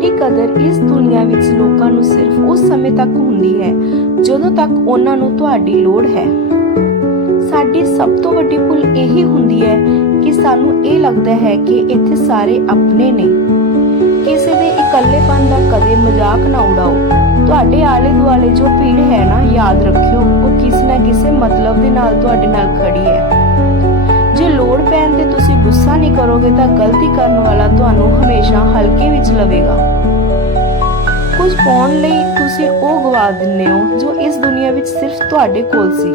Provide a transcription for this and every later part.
ਸਾਡੀ ਕਦਰ ਇਸ ਦੁਨੀਆ ਵਿੱਚ ਲੋਕਾਂ ਨੂੰ ਸਿਰਫ ਉਸ ਸਮੇਂ ਤੱਕ ਹੁੰਦੀ ਹੈ, ਜਦੋਂ ਤੱਕ ਉਹਨਾਂ ਨੂੰ ਤੁਹਾਡੀ ਲੋੜ ਹੈ। ਸਾਡੀ ਸਭ ਤੋਂ ਵੱਡੀ ਭੁੱਲ ਇਹੀ ਹੁੰਦੀ ਹੈ ਕਿ ਸਾਨੂੰ ਇਹ ਲੱਗਦਾ ਹੈ ਕਿ ਇੱਥੇ ਸਾਰੇ ਆਪਣੇ ਨੇ। ਕਿਸੇ ਦੇ ਇਕੱਲੇਪਨ ਦਾ ਕਦੇ ਮਜ਼ਾਕ ਨਾ ਉਡਾਓ। ਤੁਹਾਡੇ ਆਲੇ ਦੁਆਲੇ ਜੋ ਭੀੜ ਹੈ ਨਾ, ਯਾਦ ਰੱਖਿਓ, ਉਹ ਕਿਸੇ ਕਰੋਗੇ ਤਾਂ ਗਲਤੀ ਕਰਨ ਵਾਲਾ ਤੁਹਾਨੂੰ ਹਮੇਸ਼ਾ ਹਲਕੇ ਵਿੱਚ ਲਵੇਗਾ। ਕੁਝ ਪਾਉਣ ਲਈ ਤੁਸੀਂ ਉਹ ਗਵਾ ਦਿੰਦੇ ਹੋ ਜੋ ਇਸ ਦੁਨੀਆ ਵਿੱਚ ਸਿਰਫ ਤੁਹਾਡੇ ਕੋਲ ਸੀ।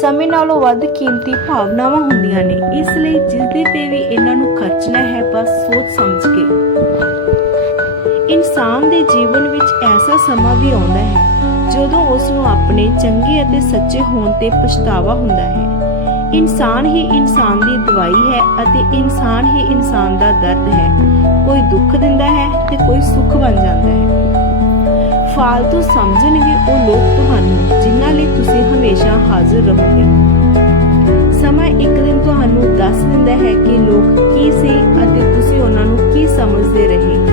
ਸਮੇਂ ਨਾਲੋਂ ਵੱਧ ਕੀਮਤੀ ਭਾਵਨਾਵਾਂ ਹੁੰਦੀਆਂ ਨੇ, ਇਸ ਲਈ ਜਿਸ ਦੇ ਤੇ ਵੀ ਇਹਨਾਂ ਨੂੰ ਖਰਚਣਾ ਹੈ, ਬਸ ਸੋਚ ਸਮਝ ਕੇ। ਇਨਸਾਨ ਦੇ ਜੀਵਨ ਵਿੱਚ ਐਸਾ ਸਮਾਂ ਵੀ ਆਉਂਦਾ ਹੈ, ਜਦੋਂ ਉਸ ਨੂੰ ਆਪਣੇ ਚੰਗੇ ਅਤੇ ਸੱਚੇ ਹੋਣ ਤੇ ਪਛਤਾਵਾ ਹੁੰਦਾ ਹੈ। ਇਨਸਾਨ ਹੀ ਇਨਸਾਨ ਦੀ ਦਵਾਈ ਹੈ ਅਤੇ ਇਨਸਾਨ ਹੀ ਇਨਸਾਨ ਦਾ ਦਰਦ ਹੈ। ਕੋਈ ਦੁੱਖ ਦਿੰਦਾ ਹੈ ਤੇ ਕੋਈ ਸੁੱਖ ਬਣ ਜਾਂਦਾ ਹੈ। ਫਾਲਤੂ ਸਮਝਣਗੇ ਉਹ ਲੋਕ ਤੁਹਾਨੂੰ, ਜਿਨ੍ਹਾਂ ਲਈ ਤੁਸੀਂ ਹਮੇਸ਼ਾ ਹਾਜ਼ਰ ਰਹੋਗੇ। ਸਮਾਂ ਇੱਕ ਦਿਨ ਤੁਹਾਨੂੰ ਦੱਸ ਦਿੰਦਾ ਹੈ ਕਿ ਲੋਕ ਕੀ ਸੀ ਅਤੇ ਤੁਸੀਂ ਉਹਨਾਂ ਨੂੰ ਕੀ ਸਮਝਦੇ ਰਹੇ।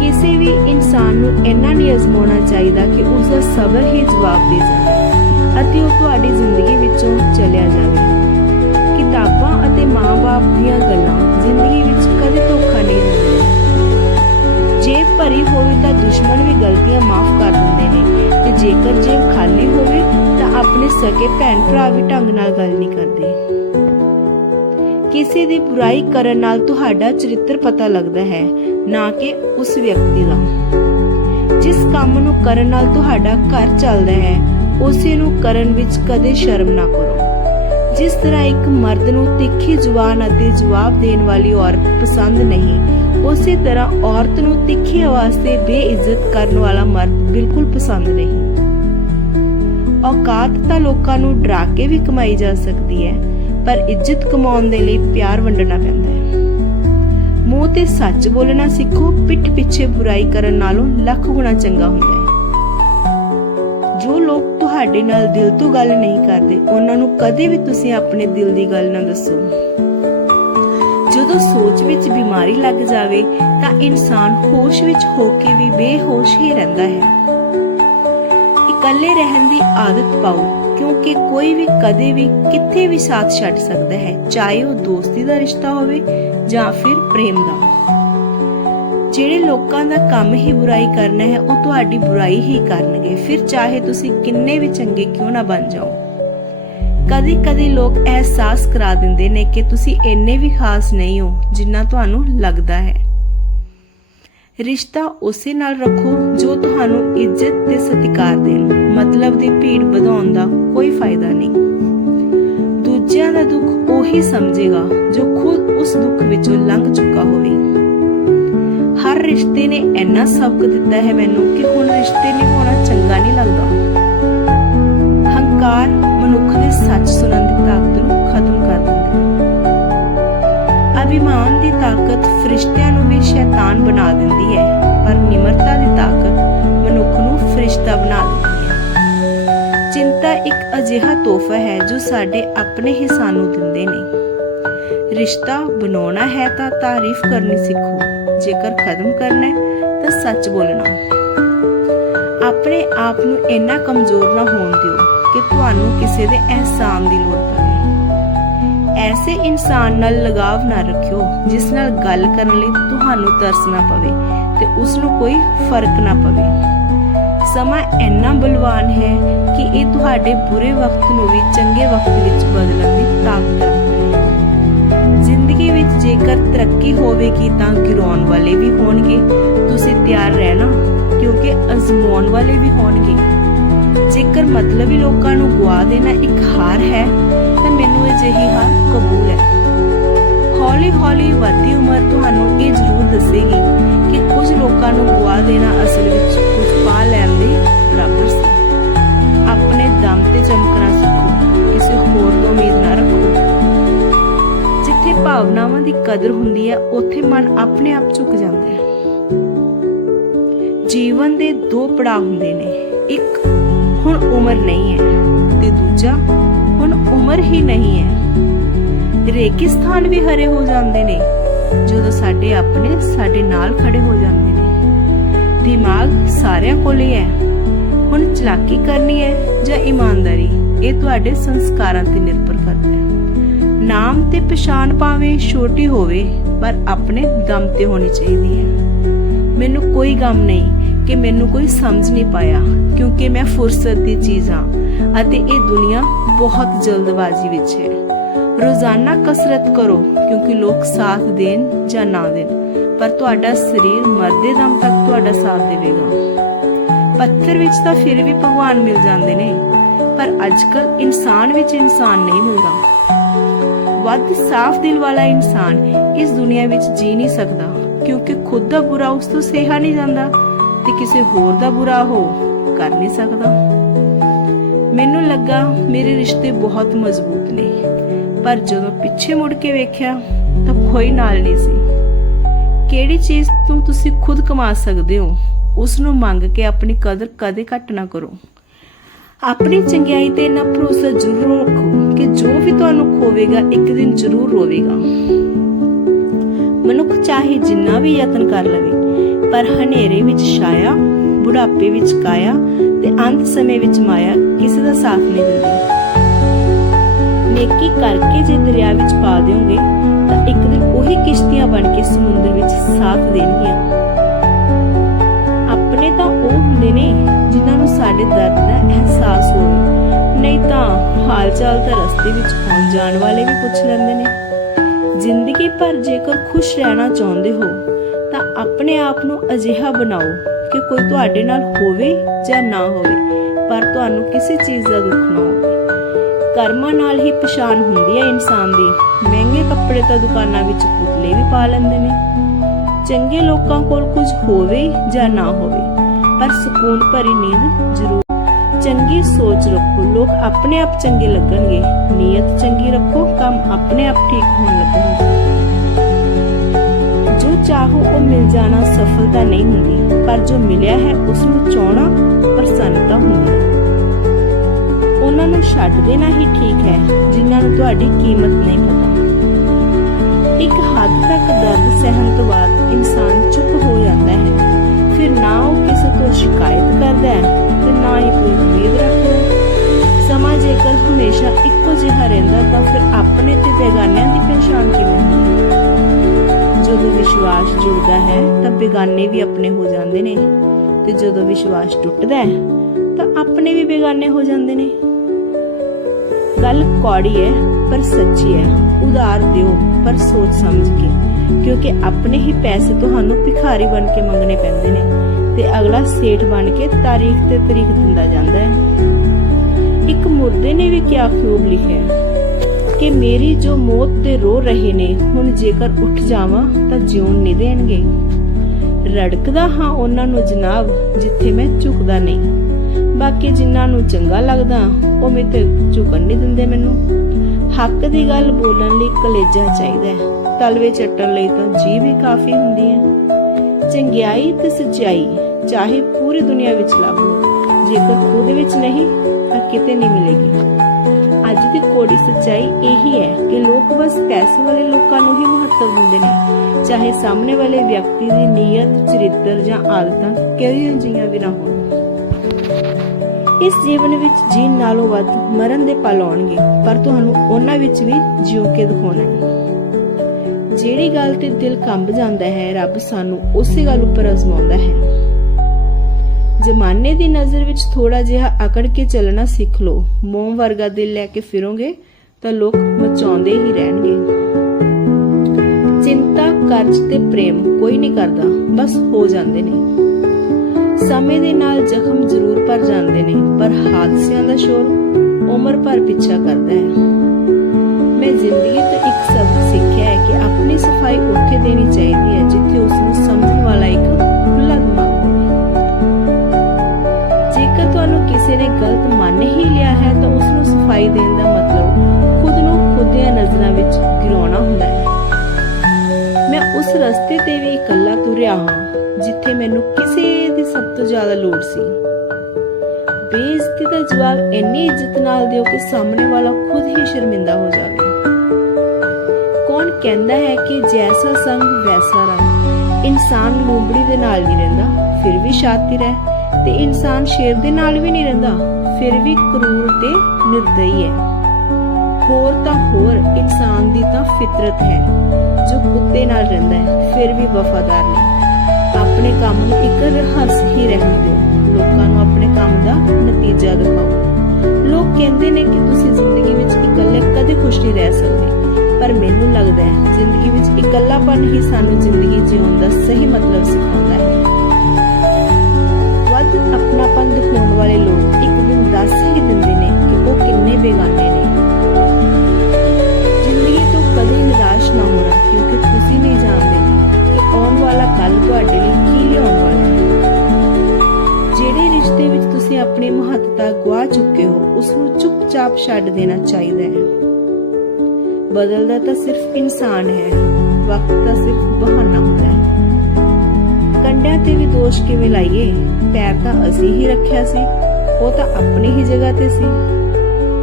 ਕਿਸੇ ਵੀ ਇਨਸਾਨ ਨੂੰ ਇੰਨਾ ਨਹੀਂ ਅਜ਼ਮਾਉਣਾ ਚਾਹੀਦਾ ਕਿ ਉਸ ਦਾ ਸਬਰ ਹੀ ਜਵਾਬ ਦੇ ਜਾਵੇ। ਅਤੇ ਉਹ ਤੁਹਾਡੀ ਜ਼ਿੰਦਗੀ ਵਿੱਚੋਂ ਚਲਿਆ ਜਾਵੇ। ਕਿਤਾਬਾਂ ਅਤੇ ਮਾਂ-ਬਾਪ ਦੀਆਂ ਗੱਲਾਂ ਜ਼ਿੰਦਗੀ ਵਿੱਚ ਕਦੇ ਧੋਖਾ ਨਹੀਂ ਦਿੰਦੀਆਂ ਜੇਬ ਭਰੀ ਹੋਵੇ ਤਾਂ ਦੁਸ਼ਮਣ ਵੀ ਗਲਤੀਆਂ ਮਾਫ ਕਰ ਦਿੰਦੇ ਨੇ ਤੇ ਜੇਕਰ ਜੇਬ ਖਾਲੀ ਹੋਵੇ ਤਾਂ ਆਪਣੇ ਸਕੇ ਭੈਣ ਭਰਾ ਵੀ ਢੰਗ ਨਾਲ ਗੱਲ ਨਹੀਂ ਕਰਦੇ। ਕਿਸੇ ਦੀ ਬੁਰਾਈ ਕਰਨ ਨਾਲ ਤੁਹਾਡਾ ਚਰਿੱਤਰ ਪਤਾ ਲੱਗਦਾ ਹੈ, ਨਾ ਕਿ ਉਸ ਵਿਅਕਤੀ ਦਾ। ਜਿਸ ਕੰਮ ਨੂੰ ਕਰਨ ਨਾਲ ਤੁਹਾਡਾ ਘਰ ਚੱਲਦਾ ਹੈ ਉਸੇ ਨੂੰ ਕਰਨ ਵਿੱਚ ਕਦੇ ਸ਼ਰਮ ਨਾ ਕਰੋ। ਜਿਸ ਤਰ੍ਹਾਂ ਇੱਕ ਮਰਦ ਨੂੰ ਤਿੱਖੀ ਜ਼ੁਬਾਨ ਅਤੇ ਜਵਾਬ ਦੇਣ ਵਾਲੀ ਔਰਤ ਪਸੰਦ ਨਹੀਂ, ਉਸੇ ਤਰ੍ਹਾਂ ਔਰਤ ਨੂੰ ਤਿੱਖੀ ਆਵਾਜ਼ ਤੇ ਬੇਇੱਜ਼ਤ ਕਰਨ ਵਾਲਾ ਮਰਦ ਬਿਲਕੁਲ ਪਸੰਦ ਨਹੀਂ। ਔਕਾਤ ਤਾਂ ਲੋਕਾਂ ਨੂੰ ਡਰਾ ਕੇ ਵੀ ਕਮਾਈ ਜਾ ਸਕਦੀ ਹੈ, ਪਰ ਇੱਜ਼ਤ ਕਮਾਉਣ ਦੇ ਲਈ ਪਿਆਰ ਵੰਡਣਾ ਪੈਂਦਾ ਹੈ। ਮੂੰਹ ਤੇ ਸੱਚ ਬੋਲਣਾ ਸਿੱਖੋ, ਪਿੱਠ ਪਿੱਛੇ ਬੁਰਾਈ ਕਰਨ ਨਾਲੋਂ ਲੱਖ ਗੁਣਾ ਚੰਗਾ ਹੁੰਦਾ ਹੈ। ਜੋ ਲੋਕ ਤੁਹਾਡੇ ਨਾਲ ਦਿਲ ਤੋਂ ਗੱਲ ਨਹੀਂ ਕਰਦੇ, ਉਹਨਾਂ ਨੂੰ ਕਦੇ ਵੀ ਤੁਸੀਂ ਆਪਣੇ ਦਿਲ ਦੀ ਗੱਲ ਨਾ ਦੱਸੋ। ਜਦੋਂ ਸੋਚ ਵਿੱਚ ਬਿਮਾਰੀ ਲੱਗ ਜਾਵੇ, ਤਾਂ ਇਨਸਾਨ ਹੋਸ਼ ਵਿੱਚ ਹੋ ਕੇ ਵੀ ਬੇਹੋਸ਼ ਹੀ ਰਹਿੰਦਾ ਹੈ। ਇਕੱਲੇ ਰਹਿਣ ਦੀ ਆਦਤ ਪਾਓ, ਕਿਉਂਕਿ ਕੋਈ ਵੀ ਕਦੇ ਵੀ ਕਿੱਥੇ ਵੀ ਸਾਥ ਛੱਡ ਸਕਦਾ ਹੈ, ਚਾਹੇ ਉਹ ਦੋਸਤੀ ਦਾ ਰਿਸ਼ਤਾ ਹੋਵੇ ਜਾਂ ਫਿਰ ਪ੍ਰੇਮ ਦਾ। ਜਿਹੜੇ ਲੋਕਾਂ ਦਾ ਕੰਮ ਹੀ ਬੁਰਾਈ ਕਰਨਾ ਹੈ, ਉਹ ਤੁਹਾਡੀ ਬੁਰਾਈ ਹੀ ਕਰਨਗੇ। ਫਿਰ ਚਾਹੇ ਤੁਸੀਂ ਕਿੰਨੇ ਵੀ ਚੰਗੇ ਕਿਉਂ ਨਾ ਬਣ ਜਾਓ। ਕਦੇ ਕਦੇ ਲੋਕ ਅਹਿਸਾਸ ਕਰਾ ਦਿੰਦੇ ਨੇ ਕਿ ਤੁਸੀਂ ਇੰਨੇ ਵੀ ਖਾਸ ਨਹੀਂ ਹੋ, ਜਿੰਨਾ ਤੁਹਾਨੂੰ ਲੱਗਦਾ ਹੈ। ਰਿਸ਼ਤਾ ਉਸੇ ਨਾਲ ਰੱਖੋ, ਜੋ ਤੁਹਾਨੂੰ ਇੱਜ਼ਤ ਤੇ ਸਤਿਕਾਰ ਦੇਣ। ਮਤਲਬ ਦੀ ਭੀੜ ਵਧਾਉਣ ਦਾ ਕੋਈ ਫਾਇਦਾ ਨਹੀਂ। ਦੂਜਿਆਂ ਦਾ ਦੁੱਖ ਉਹੀ ਸਮਝੇਗਾ, ਜੋ ਖੁਦ ਉਸ ਦੁੱਖ ਵਿੱਚੋਂ ਲੰਘ ਚੁੱਕਾ ਹੋਵੇ। ਹਰ ਰਿਸ਼ਤੇ ਨੇ ਇੰਨਾ ਸਬਕ ਦਿੱਤਾ ਹੈ ਮੈਨੂੰ ਕਿ ਹੁਣ ਰਿਸ਼ਤੇ ਨਿਭਾਉਣਾ ਚੰਗਾ ਨਹੀਂ ਲੱਗਦਾ। ਹੰਕਾਰ ਮਨੁੱਖ ਦੇ ਸੱਚ ਸੁਣਨ ਦੀ ਤਾਕਤ ਨੂੰ ਖਤਮ ਕਰ ਦਿੰਦਾ ਹੈ। ਅਭਿਮਾਨ ਦੀ ਤਾਕਤ ਫਰਿਸ਼ਤਿਆਂ ਨੂੰ ਵੀ ਸ਼ੈਤਾਨ ਬਣਾ ਦਿੰਦੀ ਹੈ, ਪਰ ਨਿਮਰਤਾ ਦੀ ਤਾਕਤ ਮਨੁੱਖ ਨੂੰ ਫਰਿਸ਼ਤਾ ਬਣਾ ਦਿੰਦੀ ਹੈ। ਚਿੰਤਾ ਇੱਕ ਅਜਿਹਾ ਤੋਹਫਾ ਹੈ ਜੋ ਸਾਡੇ ਆਪਣੇ ਹੀ ਸਾਨੂੰ ਦਿੰਦੇ ਨੇ। ਰਿਸ਼ਤਾ ਬਣਾਉਣਾ ਹੈ ਤਾਂ ਤਾਰੀਫ ਕਰਨੀ ਸਿੱਖੋ। ਜੇਕਰ ਖਤਮ ਕਰਨਾ ਹੈ, ਤਾਂ ਸੱਚ ਬੋਲਣਾ। ਆਪਣੇ ਆਪ ਨੂੰ ਇੰਨਾ ਕਮਜ਼ੋਰ ਨਾ ਹੋਣ ਦਿਓ ਕਿ ਤੁਹਾਨੂੰ ਕਿਸੇ ਦੇ ਅਹਿਸਾਨ ਦੀ ਲੋੜ ਪਵੇ। ਐਸੇ ਇਨਸਾਨ ਨਾਲ ਲਗਾਵ ਨਾ ਰੱਖਿਓ, ਜਿਸ ਨਾਲ ਗੱਲ ਕਰਨ ਲਈ ਤੁਹਾਨੂੰ ਤਰਸ ਨਾ ਪਵੇ ਤੇ ਉਸ ਨੂੰ ਕੋਈ ਫ਼ਰਕ ਨਾ ਪਵੇ। ਸਮਾਂ ਇੰਨਾ ਬਲਵਾਨ ਹੈ ਕਿ ਇਹ ਤੁਹਾਡੇ ਬੁਰੇ ਵਕਤ ਨੂੰ ਵੀ ਚੰਗੇ ਵਕਤ ਵਿੱਚ ਬਦਲਣ ਦੀ ਤਾਕਤ ਰੱਖਦਾ ਹੈ। ਜੇਕਰ ਤਰੱਕੀ ਹੋਵੇਗੀ ਤਾਂ ਗਿਰਾਉਣ ਵਾਲੇ ਵੀ ਹੋਣਗੇ। ਤੁਸੀਂ ਤਿਆਰ ਰਹਿਣਾ, ਕਿਉਂਕਿ ਅਜ਼ਮਾਉਣ ਵਾਲੇ ਵੀ ਹੋਣਗੇ। ਜੇਕਰ ਮਤਲਬੀ ਲੋਕਾਂ ਨੂੰ ਗਵਾ ਦੇਣਾ ਇੱਕ ਹਾਰ ਹੈ, ਤਾਂ ਮੈਨੂੰ ਅਜਿਹੀ ਹਾਰ ਕਬੂਲ ਹੈ। ਹੌਲੀ ਹੌਲੀ ਵੱਧਦੀ ਉਮਰ ਤੁਹਾਨੂੰ ਇਹ ਜ਼ਰੂਰ ਦੱਸੇਗੀ ਕਿ ਕੁਝ ਲੋਕਾਂ ਨੂੰ ਗਵਾ ਦੇਣਾ ਅਸਲ ਵਿੱਚ ਕੁਝ ਪਾ ਲੈ ਕਦਰ ਹੁੰਦੀ ਹੈ, ਉੱਥੇ ਮਨ ਆਪਣੇ ਆਪ ਝੁਕ ਜਾਂਦਾ ਹੈ। ਜੀਵਨ ਦੇ ਦੋ ਪੜਾਅ ਹੁੰਦੇ ਨੇ, ਇੱਕ ਹੁਣ ਉਮਰ ਨਹੀਂ ਹੈ ਤੇ ਦੂਜਾ ਹੁਣ ਉਮਰ ਹੀ ਨਹੀਂ ਹੈ। ਰੇਗਿਸਤਾਨ ਵੀ ਹਰੇ ਹੋ ਜਾਂਦੇ ਨੇ, ਜਦੋਂ ਸਾਡੇ ਆਪਣੇ ਸਾਡੇ ਨਾਲ ਖੜੇ ਹੋ ਜਾਂਦੇ ਨੇ। ਦਿਮਾਗ ਸਾਰਿਆਂ ਕੋਲ ਹੀ ਹੈ। ਹੁਣ ਚਲਾਕੀ ਕਰਨੀ ਹੈ ਜਾਂ ਇਮਾਨਦਾਰੀ, ਇਹ ਤੁਹਾਡੇ ਸੰਸਕਾਰਾਂ ਤੇ ਨਿਰਭਰ ਨਾਮ ਤੇ ਪਛਾਣ ਭਾਵੇਂ ਛੋਟੀ ਹੋਵੇ, ਪਰ ਆਪਣੇ ਦਮ ਤੇ ਹੋਣੀ ਚਾਹੀਦੀ ਹੈ। ਮੈਨੂੰ ਕੋਈ ਗਮ ਨਹੀਂ ਕਿ ਮੈਨੂੰ ਕੋਈ ਸਮਝ ਨਹੀਂ ਪਾਇਆ, ਕਿਉਂਕਿ ਮੈਂ ਫੁਰਸਤ ਦੀ ਚੀਜ਼ ਹਾਂ ਅਤੇ ਇਹ ਦੁਨੀਆ ਬਹੁਤ ਜਲਦਬਾਜ਼ੀ ਵਿੱਚ ਹੈ। ਰੋਜ਼ਾਨਾ ਕਸਰਤ ਕਰੋ, ਕਿਉਂਕਿ ਲੋਕ ਸਾਥ ਦੇਣ ਜਾਂ ਨਾ ਦੇਣ, ਪਰ ਤੁਹਾਡਾ ਸਰੀਰ ਮਰਦੇ ਦਮ ਤੱਕ ਤੁਹਾਡਾ ਸਾਥ ਦੇਵੇਗਾ। ਪੱਥਰ ਵਿੱਚ ਤਾਂ ਫਿਰ ਵੀ ਭਗਵਾਨ ਮਿਲ ਜਾਂਦੇ ਨੇ, ਪਰ ਅੱਜਕੱਲ ਇਨਸਾਨ ਵਿੱਚ ਇਨਸਾਨ ਨਹੀਂ ਮਿਲਦਾ ਵੱਧ ਸਾਫ਼ ਦਿਲ ਵਾਲਾ ਇਨਸਾਨ ਇਸ ਦੁਨੀਆ ਵਿੱਚ ਜੀ ਨਹੀਂ ਸਕਦਾ, ਕਿਉਂਕਿ ਖੁਦ ਦਾ ਬੁਰਾ ਉਸ ਤੋਂ ਸਹਿਆ ਨਹੀਂ ਜਾਂਦਾ ਤੇ ਕਿਸੇ ਹੋਰ ਦਾ ਬੁਰਾ ਉਹ ਕਰ ਨਹੀਂ ਸਕਦਾ। ਮੈਨੂੰ ਲੱਗਾ ਮੇਰੇ ਰਿਸ਼ਤੇ ਬਹੁਤ ਮਜ਼ਬੂਤ ਨੇ, ਪਰ ਜਦੋਂ ਪਿੱਛੇ ਮੁੜ ਕੇ ਵੇਖਿਆ ਤਾਂ ਕੋਈ ਨਾਲ ਨਹੀਂ ਸੀ। ਕਿਹੜੀ ਚੀਜ਼ ਤੋਂ ਤੁਸੀਂ ਖੁਦ ਕਮਾ ਸਕਦੇ ਹੋ ਉਸ ਨੂੰ ਮੰਗ ਕੇ ਆਪਣੀ ਕਦਰ ਕਦੇ ਘੱਟ ਨਾ ਕਰੋ। ਆਪਣੀ ਚੰਗਿਆਈ ਤੇ ਨਾ ਭਰੋਸਾ ਜ਼ਰੂਰ ਰੱਖੋ ਕਿ ਜੋ ਵੀ ਤੁਹਾਨੂੰ ਖੋਵੇਗਾ, ਇੱਕ ਦਿਨ ਜ਼ਰੂਰ ਰੋਵੇਗਾ। ਮਨੁੱਖ ਚਾਹੇ ਜਿੰਨਾ ਵੀ ਯਤਨ ਕਰ ਲਵੇ, ਪਰ ਹਨੇਰੇ ਵਿੱਚ ਛਾਇਆ, ਬੁਢਾਪੇ ਵਿੱਚ ਕਾਇਆ ਤੇ ਅੰਤ ਸਮੇਂ ਵਿੱਚ ਮਾਇਆ ਕਿਸੇ ਦਾ ਸਾਥ ਨਹੀਂ ਦਿੰਦੀ। ਨੇਕੀ ਕਰਕੇ ਜੇ ਦਰਿਆ ਵਿੱਚ ਪਾ ਦਿਓਗੇ, ਤਾਂ ਇੱਕ ਦਿਨ ਉਹੀ ਕਿਸ਼ਤੀਆਂ ਬਣ ਕੇ ਸਮੁੰਦਰ ਵਿੱਚ ਸਾਥ ਦੇਣਗੀਆਂ। ਆਪਣੇ ਤਾਂ ਉਹ ਹੁੰਦੇ ਨੇ ਜਿਨ੍ਹਾਂ ਨੂੰ ਸਾਡੇ ਦਰਦ ਦਾ ਅਹਿਸਾਸ ਹੋਵੇ। ਨਹੀਂ ਤਾਂ ਹਾਲ ਚਾਲ ਤਾਂ ਰਸਤੇ ਵਿੱਚ ਆਉਣ ਜਾਣ ਵਾਲੇ ਵੀ ਪੁੱਛ ਲੈਂਦੇ ਨੇ। ਜ਼ਿੰਦਗੀ ਭਰ ਜੇਕਰ ਖੁਸ਼ ਰਹਿਣਾ ਚਾਹੁੰਦੇ ਹੋ, ਤਾਂ ਆਪਣੇ ਆਪ ਨੂੰ ਅਜਿਹਾ ਬਣਾਓ ਕਿ ਕੋਈ ਤੁਹਾਡੇ ਨਾਲ ਹੋਵੇ ਜਾਂ ਨਾ ਹੋਵੇ, ਪਰ ਤੁਹਾਨੂੰ ਕਿਸੇ ਚੀਜ਼ ਦਾ ਦੁੱਖ ਨਾ ਹੋਵੇ। ਕਰਮਾਂ ਨਾਲ ਹੀ ਪਛਾਣ ਹੁੰਦੀ ਹੈ ਇਨਸਾਨ ਦੀ। ਮਹਿੰਗੇ ਕੱਪੜੇ ਤਾਂ ਦੁਕਾਨਾਂ ਵਿੱਚ ਪੁਤਲੇ ਵੀ ਪਾ ਲੈਂਦੇ ਨੇ। ਚੰਗੇ ਲੋਕਾਂ ਕੋਲ ਕੁਝ ਹੋਵੇ ਜਾਂ ਨਾ ਹੋਵੇ ਪਰ ਸਕੂਨ ਭਰੀ ਨੀਂਦ ਜ਼ਰੂਰ। ਚੰਗੀ ਸੋਚ ਰੱਖੋ। ਲੋਕ ਆਪਣੇ ਆਪ ਚੰਗੇ ਲੱਗਣਗੇ। ਨੀਅਤ ਚੰਗੀ ਰੱਖੋ। ਕੰਮ ਆਪਣੇ ਆਪ ਠੀਕ ਹੋਣ ਲੱਗਣਗੇ। ਜੋ ਚਾਹੋ ਉਹ ਮਿਲ ਜਾਣਾ ਸਫਲਤਾ ਨਹੀਂ ਹੁੰਦੀ, ਪਰ ਜੋ ਮਿਲਿਆ ਹੈ ਉਸ ਨੂੰ ਚਾਹਣਾ ਪ੍ਰਸੰਨਤਾ ਹੁੰਦੀ ਹੈ। ਉਹਨਾਂ ਨੂੰ ਛੱਡ ਦੇਣਾ ਹੀ ਠੀਕ ਹੈ, ਜਿਨ੍ਹਾਂ ਨੂੰ ਤੁਹਾਡੀ ਕੀਮਤ ਨਹੀਂ ਪਤਾ। ਇੱਕ ਹੱਦ ਤੱਕ ਦਰਦ ਸਹਿਣ ਤੋਂ ਬਾਅਦ ਇਨਸਾਨ ਚੁੱਪ ਹੋ ਜਾਂਦਾ ਹੈ। ਫਿਰ ਨਾ ਉਹ ਕਿਸੇ ਤੋਂ ਸ਼ਿਕਾਇਤ ਕਰਦਾ ਹੈ ਤੇ ਨਾ ਹੀ ਕੋਈ ਉਮੀਦ ਰੱਖਦਾ ਸਮਾਂ ਜੇਕਰ ਹਮੇਸ਼ਾ ਇੱਕੋ ਜਿਹਾ ਰਹਿੰਦਾ ਤਾਂ ਫਿਰ ਆਪਣੇ ਤੇ ਬੇਗਾਨਿਆਂ ਦੀ ਪਛਾਣ ਕਿਵੇਂ ਹੋਣੀ ਜਦੋਂ ਵਿਸ਼ਵਾਸ ਜੁੜਦਾ ਹੈ ਤਾਂ ਬੇਗਾਨੇ ਵੀ ਆਪਣੇ ਹੋ ਜਾਂਦੇ ਨੇ ਤੇ ਜਦੋਂ ਵਿਸ਼ਵਾਸ ਟੁੱਟਦਾ ਹੈ ਤਾਂ ਆਪਣੇ ਵੀ ਬੇਗਾਨੇ ਹੋ ਜਾਂਦੇ ਨੇ। ਗੱਲ ਕੌੜੀ ਹੈ ਪਰ ਸੱਚੀ ਹੈ। ਉਧਾਰ ਦਿਓ ਪਰ ਸੋਚ ਸਮਝ ਕੇ। ਕਿਉਂਕਿ ਆਪਣੇ ਹੀ ਪੈਸੇ ਤੁਹਾਨੂੰ ਭਿਖਾਰੀ ਬਣ ਕੇ ਮੰਗਣੇ ਪੈਂਦੇ ਨੇ। ਤੇ ਅਗਲਾ ਸੇਠ ਬਣ ਕੇ ਤਾਰੀਖ ਤੇ ਤਰੀਕ ਦਿੰਦਾ ਜਾਂਦਾ ਹੈ। ਇੱਕ ਮੁਰਦੇ ਨੇ ਵੀ ਕਿਆ ਖੂਬ ਲਿਖਿਆ ਕਿ ਮੇਰੀ ਜੋ ਮੌਤ ਤੇ ਰੋ ਰਹੇ ਨੇ, ਹੁਣ ਜੇਕਰ ਉੱਠ ਜਾਵਾਂ ਤਾਂ ਜਿਉਣ ਨਹੀਂ ਦੇਣਗੇ। ਰੜਕਦਾ ਹਾਂ ਉਹਨਾਂ ਨੂੰ ਜਨਾਬ, ਜਿੱਥੇ ਮੈਂ ਝੁਕਦਾ ਨਹੀਂ। ਬਾਕੀ ਜਿਨ੍ਹਾਂ ਨੂੰ ਚੰਗਾ ਲੱਗਦਾ, ਉਹ ਮੇਰੇ ਤੇ ਝੁਕਣ ਨਹੀਂ ਦਿੰਦੇ ਮੈਨੂੰ। ਹੱਕ ਦੀ ਗੱਲ ਬੋਲਣ ਲਈ ਕਲੇਜਾ ਚਾਹੀਦਾ ਹੈ। ਤਲਵੇ ਚੱਟਣ ਲਈ ਤਾਂ ਜੀ ਵੀ ਕਾਫੀ ਹੁੰਦੀ ਹੈ। ਚੰਗਿਆਈ ਤੇ ਸੱਚਾਈ ਚਾਹੇ ਪੂਰੀ ਦੁਨੀਆ ਵਿੱਚ ਲੱਭ ਲਓ। ਜੇਕਰ ਖੁਦ ਵਿੱਚ ਨਹੀਂ, ਤਾਂ ਕਿਤੇ ਨਹੀਂ ਮਿਲੇਗੀ। ਅੱਜ ਦੀ ਕੋੜੀ ਸਚਾਈ ਇਹੀ ਹੈ ਕਿ ਲੋਕ ਬਸ ਪੈਸੇ ਵਾਲੇ ਲੋਕਾਂ ਨੂੰ ਹੀ ਮਹੱਤਵ ਦਿੰਦੇ ਨੇ। ਚਾਹੇ ਸਾਹਮਣੇ ਵਾਲੇ ਵਿਅਕਤੀ ਦੀ ਨੀਅਤ, ਚਰਿੱਤਰ ਜਾਂ ਆਦਤਾਂ ਕਿਹੜੀਆਂ ਜੀਆਂ ਵੀ ਨਾ ਹੋਣ। ਇਸ ਜੀਵਨ ਵਿੱਚ ਜੀਣ ਨਾਲੋਂ ਵੱਧ ਮਰਨ ਦੇ ਪਲ ਆਉਣਗੇ, ਪਰ ਤੁਹਾਨੂੰ ਉਹਨਾਂ ਵਿੱਚ ਵੀ ਜਿਉ ਕੇ ਦਿਖਾਉਣਾ ਹੈ। ਜਿਹੜੀ ਗੱਲ ਤੇ ਦਿਲ ਕੰਬ ਜਾਂਦਾ ਹੈ, ਰੱਬ ਸਾਨੂੰ ਉਸੇ ਗੱਲ ਉੱਪਰ ਅਜ਼ਮਾਉਂਦਾ ਹੈ। ਜ਼ਮਾਨੇ ਦੀ ਨਜ਼ਰ ਵਿੱਚ ਥੋੜਾ ਜਿਹਾ ਅਕੜ ਕੇ ਚੱਲਣਾ ਸਿੱਖ ਲਓ। ਮੋਮ ਵਰਗਾ ਦਿਲ ਲੈ ਕੇ ਫਿਰੋਗੇ, ਤਾਂ ਲੋਕ ਮਚਾਉਂਦੇ ਹੀ ਰਹਿਣਗੇ। ਚਿੰਤਾ, ਕਰਜ਼ ਤੇ ਪ੍ਰੇਮ ਕੋਈ ਨਹੀਂ ਕਰਦਾ, ਬਸ ਹੋ ਜਾਂਦੇ ਨੇ। ਸਮੇਂ ਦੇ ਨਾਲ ਜ਼ਖਮ ਜ਼ਰੂਰ ਭਰ ਜਾਂਦੇ ਨੇ, ਪਰ ਹਾਦਸਿਆਂ ਦਾ ਸ਼ੋਰ ਉਮਰ ਭਰ ਪਿੱਛਾ ਕਰਦਾ ਹੈ। ਮੈਂ ਜ਼ਿੰਦਗੀ ਤੋਂ ਇੱਕ ਸਬਕ ਸਿੱਖਿਆ ਹੈ ਕਿ ਆਪਣੀ ਸਫ਼ਾਈ ਉੱਥੇ ਦੇਣੀ ਚਾਹੀਦੀ ਹੈ, ਜਿੱਥੇ ਉਸ ਨੂੰ ਸਮਝਣ ਵਾਲਾ ਇੱਕ ਖੁੱਲਾ ਦਿਮਾਗ ਹੋਵੇ ਜੇਕਰ ਤੁਹਾਨੂੰ ਕਿਸੇ ਨੇ ਗਲਤ ਮੰਨ ਹੀ ਲਿਆ ਹੈ, ਤਾਂ ਉਸ ਨੂੰ ਸਫ਼ਾਈ ਦੇਣ ਦਾ ਮਤਲਬ ਖੁਦ ਨੂੰ ਖੁਦ ਦੀਆਂ ਨਜ਼ਰਾਂ ਵਿੱਚ ਗਿਰਾਉਣਾ ਹੁੰਦਾ ਹੈ। ਮੈਂ ਉਸ ਰਸਤੇ ਤੇ ਵੀ ਇਕੱਲਾ ਤੁਰਿਆ ਹਾਂ, ਜਿੱਥੇ ਮੈਨੂੰ ਕਿਸੇ ਸਭ ਤੋਂ ਜ਼ਿਆਦਾ ਲੋੜ ਸੀ। ਬੇਇੱਜ਼ਤੀ ਦਾ ਜਵਾਬ ਇੰਨੀ ਇੱਜ਼ਤ ਨਾਲ ਦਿਓ ਕਿ ਸਾਹਮਣੇ ਵਾਲਾ ਖੁਦ ਹੀ ਸ਼ਰਮਿੰਦਾ ਹੋ ਜਾਵੇ। ਕੌਣ ਕਹਿੰਦਾ ਹੈ ਕਿ ਜੈਸਾ ਸੰਗ ਵੈਸਾ ਰੰਗ। ਇਨਸਾਨ ਲੂੰਬੜੀ ਦੇ ਨਾਲ ਨਹੀਂ ਰਹਿੰਦਾ, ਫਿਰ ਵੀ ਸ਼ਾਤਿਰ ਹੈ ਤੇ ਇਨਸਾਨ ਸ਼ੇਰ ਦੇ ਨਾਲ ਵੀ ਨਹੀਂ ਰਹਿੰਦਾ, ਫਿਰ ਵੀ ਕਰੂਰ ਤੇ ਨਿਰਦਈ ਹੈ। ਹੋਰ ਤਾਂ ਹੋਰ, ਇਨਸਾਨ ਦੀ ਤਾਂ ਫਿਤਰਤ ਹੈ, ਜੋ ਕੁੱਤੇ ਨਾਲ ਰਹਿੰਦਾ ਹੈ, ਫਿਰ ਵੀ ਵਫਾਦਾਰ ਨਹੀਂ। ਆਪਣੇ ਕੰਮ ਨੂੰ ਇੱਕ ਰਹੱਸ ਹੀ ਰਹਿਣ ਦਿਓ। ਲੋਕਾਂ ਨੂੰ ਆਪਣੇ ਕੰਮ ਦਾ ਨਤੀਜਾ ਦਿਖਾਓ। ਲੋਕ ਕਹਿੰਦੇ ਨੇ ਕਿ ਤੁਸੀਂ ਜ਼ਿੰਦਗੀ ਵਿੱਚ ਇਕੱਲੇ ਕਦੇ ਖੁਸ਼ ਨਹੀਂ ਰਹਿ ਸਕਦੇ। ਪਰ ਮੈਨੂੰ ਲੱਗਦਾ ਹੈ, ਜ਼ਿੰਦਗੀ ਵਿੱਚ ਇਕੱਲਾਪਨ ਹੀ ਸਾਨੂੰ ਜ਼ਿੰਦਗੀ ਜਿਉਣ ਦਾ ਸਹੀ ਮਤਲਬ ਸਿਖਾਉਂਦਾ ਹੈ। ਵੱਧ ਆਪਣਾਪਨ ਦਿਖਾਉਣ ਵਾਲੇ ਲੋਕ ਇੱਕ ਦਿਨ ਦੱਸ ਹੀ ਦਿੰਦੇ ਨੇ ਕਿ ਉਹ ਕਿੰਨੇ ਬੇਗਾਨੇ ਨੇ। ਛੱਡ ਦੇਣਾ ਚਾਹੀਦਾ ਹੈ। ਬਦਲਦਾ ਤਾਂ ਸਿਰਫ ਇਨਸਾਨ ਹੈ, ਵਕਤ ਤਾਂ ਸਿਰਫ ਬਹਾਨਾ ਹੁੰਦਾ ਹੈ। ਕੰਡਿਆਂ ਤੇ ਵੀ ਦੋਸ਼ ਕਿਵੇਂ ਲਾਈਏ? ਪੈਰ ਤਾਂ ਅਸੀਂ ਹੀ ਰੱਖਿਆ ਸੀ, ਉਹ ਤਾਂ ਆਪਣੀ ਹੀ ਜਗ੍ਹਾ ਤੇ ਸੀ।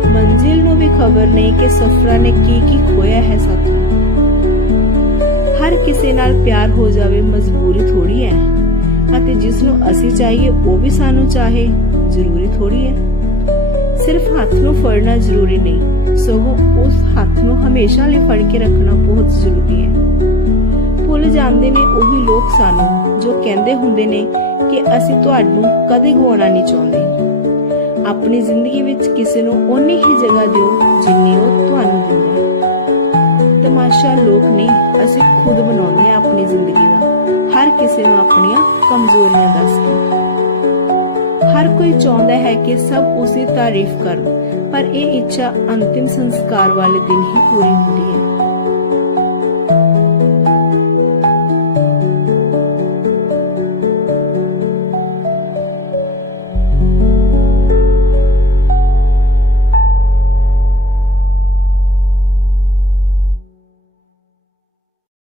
ਮੰਜ਼ਿਲ ਨੂੰ ਵੀ ਖਬਰ ਨਹੀਂ ਕਿ ਸਫਰਾਂ ਨੇ ਕੀ ਕੀ ਖੋਇਆ ਹੈ ਸਾਥੋਂ। ਹਰ ਕਿਸੇ ਨਾਲ ਪਿਆਰ ਹੋ ਜਾਵੇ ਮਜਬੂਰੀ ਥੋੜੀ ਹੈ, ਅਤੇ ਜਿਸ ਨੂੰ ਅਸੀਂ ਚਾਹੀਏ ਉਹ ਵੀ ਸਾਨੂੰ ਚਾਹੇ, ਜ਼ਰੂਰੀ ਥੋੜੀ ਹੈ। ਸਿਰਫ ਹੱਥ ਨੂੰ ਫੜਨਾ ਜ਼ਰੂਰੀ ਨਹੀਂ, ਸਗੋਂ ਉਸ ਹੱਥ ਨੂੰ ਹਮੇਸ਼ਾ ਲਈ ਫੜ ਕੇ ਰੱਖਣਾ ਬਹੁਤ ਜ਼ਰੂਰੀ ਹੈ। ਭੁੱਲ ਜਾਂਦੇ ਨੇ ਉਹੀ ਲੋਕ ਸਾਨੂੰ, ਜੋ ਕਹਿੰਦੇ ਹੁੰਦੇ ਨੇ ਕਿ ਅਸੀਂ ਤੁਹਾਨੂੰ ਕਦੇ ਗਵਾਉਣਾ ਨਹੀਂ ਚਾਹੁੰਦੇ। ਆਪਣੀ ਜ਼ਿੰਦਗੀ ਵਿੱਚ ਕਿਸੇ ਨੂੰ ਓਨੀ ਹੀ ਜਗ੍ਹਾ ਦਿਓ ਜਿੰਨੀ ਉਹ ਤੁਹਾਨੂੰ ਦਿੰਦਾ ਹੈ ਤਮਾਸ਼ਾ ਲੋਕ ਨੇ, ਅਸੀਂ ਖੁਦ ਬਣਾਉਂਦੇ ਹਾਂ ਆਪਣੀ ਜ਼ਿੰਦਗੀ ਦਾ। ਹਰ ਕਿਸੇ ਨੂੰ ਆਪਣੀਆਂ ਕਮਜ਼ੋਰੀਆਂ ਦੱਸ ਕੇ। ਹਰ ਕੋਈ ਚਾਹੁੰਦਾ ਹੈ ਕਿ ਸਭ ਉਸੇ ਤਾਰੀਫ ਕਰਨ, ਪਰ ਇਹ ਇੱਛਾ ਅੰਤਿਮ ਸੰਸਕਾਰ ਵਾਲੇ ਦਿਨ ਹੀ ਪੂਰੀ ਹੁੰਦੀ ਹੈ।